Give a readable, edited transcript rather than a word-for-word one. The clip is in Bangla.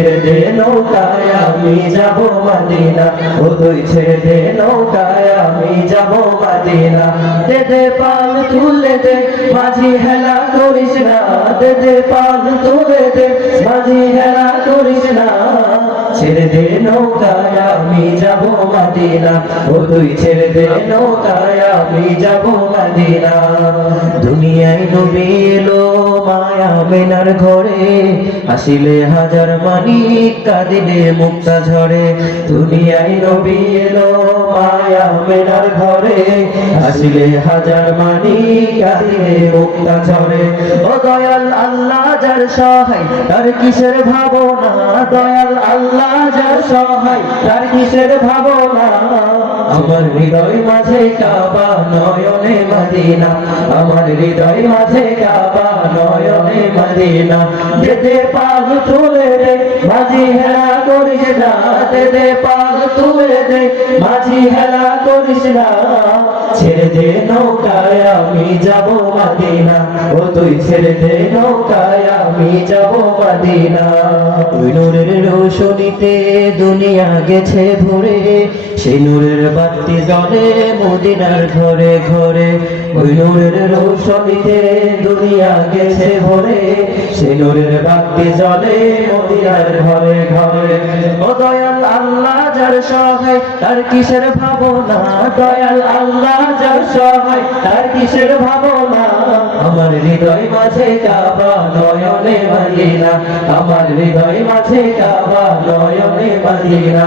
ছেড়ে দে নৌকায় আমি যাব মদিনা, ও তুই ছেড়ে দে নৌকায় আমি যাব মদিনা। দে দে পাল তুলে দে মাঝি হেলা করিস না, দে দে পাল তুলে দে মাঝি হেলা করিস না। ছেড়ে দে নৌকায় আমি যাব মদিনা, ও তুই ছেড়ে দে নৌকায় আমি যাব মদিনা। দুনিয়ায় নবী এলো মায়া মেনার ঘরে, হাসিলে হাজার মানিক কাঁদিলে মুক্তা ঝরে। দুনিয়ায় নবী এলো মায়া মেনার ঘরে, হাসিলে হাজার মানিক কাঁদিলে মুক্তা ঝরে। ও দয়াল আল্লাহ যার সহায় তার কিসের ভাবনা, দয়াল আল্লাহ যার সহায় তার কিসের ভাবনা। আমার হৃদয় মাঝে কাবা নয়নে মদিনা, আমার হৃদয় মাঝে কাবা নয়নে মদিনা। দে দে পাল তুলে দে মাঝি হেলা করিস না, দে দে পাল তুলে দে মাঝি হেলা করিস না। ছেড়ে দে নৌকায় আমি যাব মদিনা, ও তুই ছেড়ে দে নৌকায় আমি যাব মদিনা। ওই নূরের রোশনীতে দুনিয়া গেছে ভরে, সেই নূরের বাতি জ্বলে মদিনার ঘরে ঘরে। ওই নূরের রোশনীতে দুনিয়া গেছে ভরে, সেই নূরের বাতি জ্বলে মদিনার ঘরে ঘরে। ও দয়াল আল্লাহ যার সহায় তার কিসের ভাবনা, দয়াল আল্লাহ যার সহায় তার কিসের ভাবনা। আমার হৃদয় মাঝে কাবা নয়নে মদিনা, আমার হৃদয় মাঝে কাবা নয়নে মদিনা।